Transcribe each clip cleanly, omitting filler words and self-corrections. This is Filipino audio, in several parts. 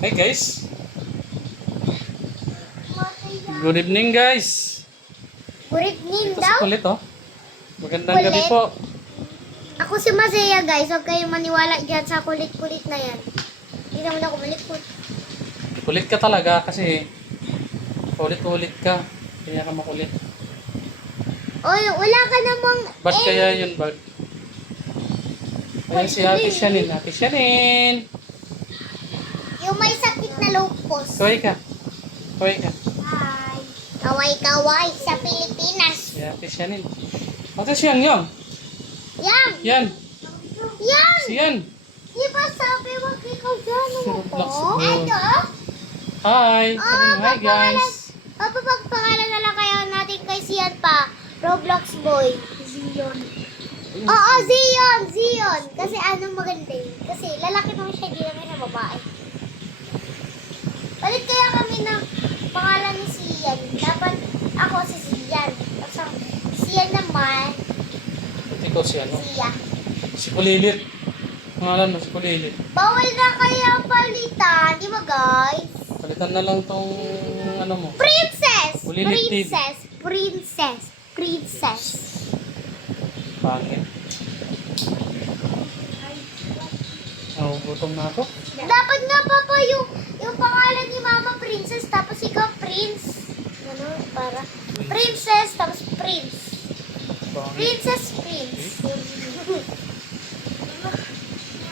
Hey guys, good evening guys. Good evening Ito si daw. Kulit oh. Magandang gabi Kulit? po. Ako si Masaya guys. Huwag kayong maniwala dyan sa kulit-kulit na yan. Hindi naman ako malikot. Kulit ka talaga kasi ulit-ulit ka. Kaya ka makulit. Oy, wala ka namang... Ba't kaya yun, Bag? Ayan si Ate Shanin. Ate Shanin! Yung may sakit na lupus. Kaway ka. Kaway ka. Hi. Kaway-kaway sa Pilipinas. Si Ate Shanin. Ate Shanin yan. Yan! Yan. Yan! Si yan. Di ba sabi mo ikaw dyan Si mo Roblox po? bro. Ano? Hi. Sabi mo, hi guys. Papapagpangalan na lang kaya natin kay Sian pa. Roblox boy. Zion. Oo, Zion! Zion! Kasi anong maganda yun? Kasi lalaki naman siya, di naman siya babae. Palit kaya kami ng pangalan ni Sian. Dapat ako si Sian. Tapos ang Sian naman, Ikaw si ano? Sia. Si Kulilit. Pangalan mo si Kulilit. Bawal na kaya palitan, di ba guys? Palitan na lang tong ano mo. Princess! Kulilit TV. Princess! Princess! Princess! Pangit. Oh, gutom na ako. Dapat nga papa yung pangalan ni Mama Princess tapos ikaw Prince. Ano? Para Princess tapos Prince. Pangit. Princess Prince.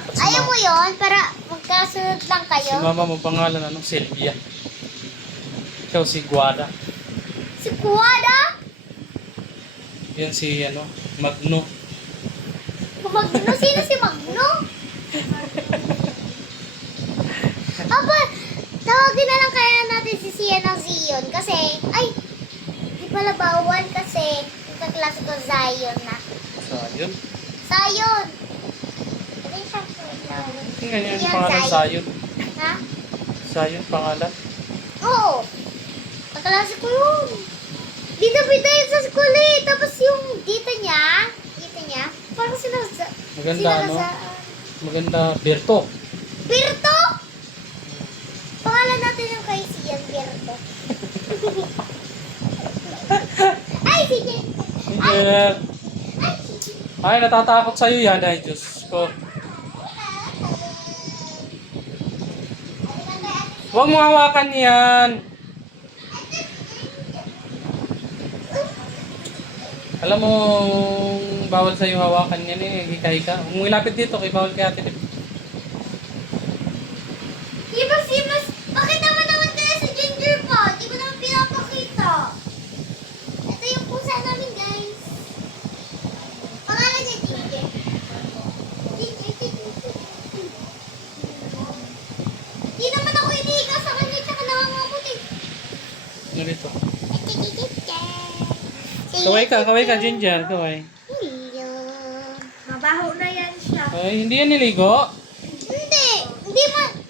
At si Ayaw ma- mo yon para magkasunod lang Si kayo. mama mo pangalan ano? Sylvia. Ikaw si Guada. Si Kuwada? Yan si ano? Magno. Magno? Sino si Magno? Aba, tawagin na lang kaya natin si Sian ng Zion kasi, ay, di pala bawal kasi yung kaklase ko Zion na. So, yun. Zion! Ito yung siya. Tingnan niyo yung Yan, pangalan Zion. Sayon. Ha? Sayon pangalan. Oo. Kaklase ko yun. Bida-bida yun sa school eh. Tapos yung dita niya, parang sila sa... Maganda sila ano? sa... Maganda Berto. Birto! Pangalan natin yung kay Sian Birto. Ay, sige! Sige. Ay, natatakot sa'yo yan. Ay, Diyos ko. Huwag mo hawakan yan. Alam mo, bawal sa'yo hawakan yan eh. Hikay ka. Huwag mo ilapit dito kay bawal kay ate. Simas! Bakit naman kaya si Ginger pa? Di ko naman pinapakita. Ito yung pusa namin, guys. Pangalan niya Ginger. Ginger. Di naman ako iniika sa kanya tsaka nangangamot eh. Ano dito? Kaway ka, Ginger. Kaway. Hello. Mabaho na yan siya. Ay, hindi yan niligo.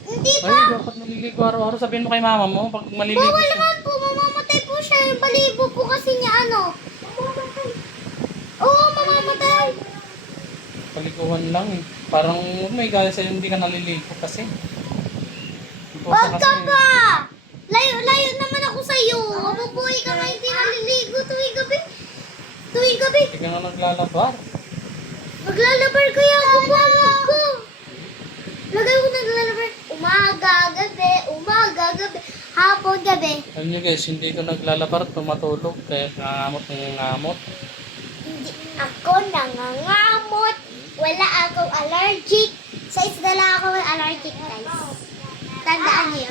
Hindi Ay, pa. dapat naliligo araw-araw. Sabihin mo kay mama mo pag maliligo Bawal siya. naman po, mamamatay po siya. Yung balibo po kasi niya ano. Oo, mamamatay. Paliguan lang eh. Parang may gaya sa'yo hindi ka naliligo kasi. Wag ka pa! Layo naman ako sa'yo. Mabubuhay ka nga hindi naliligo tuwing gabi. Tuwing gabi. Hindi ka nga naglalabar. Maglalabar kaya ako buwag ko. Lagay ko naglalabar. Umaga, gabi, hapon, gabi. Alam niyo guys, hindi ko naglalabar, tumatulog. Kaya nangangamot. Hindi ako nangangamot. Wala akong allergic. Sa isda lang ako may allergic, guys. Tandaan niyo.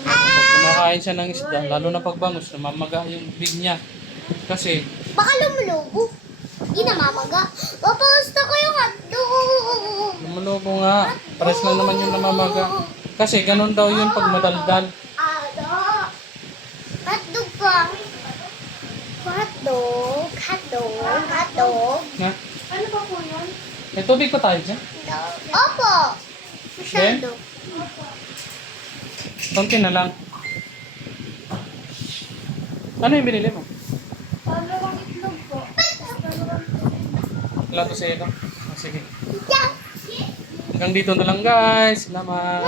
Pag kumakain siya ng isda, lalo na pagbangos, namamaga yung big niya. Kasi, Baka lumulubo. Hindi namamaga. Papagusto ko yung hotdog. lumulubo nga. Pares lang naman yung namamaga. Kasi ganun daw yun pag madaldal. Hotdog pa. Hotdog. Na? Ano ba po yun? May tubig pa tayo dyan? Opo. Masyado. Konti na lang. Ano yung binili mo? Dalawang itlog po. Wala to sa iyo. Oh, sige. Yeah. Hanggang dito na lang guys. Salamat.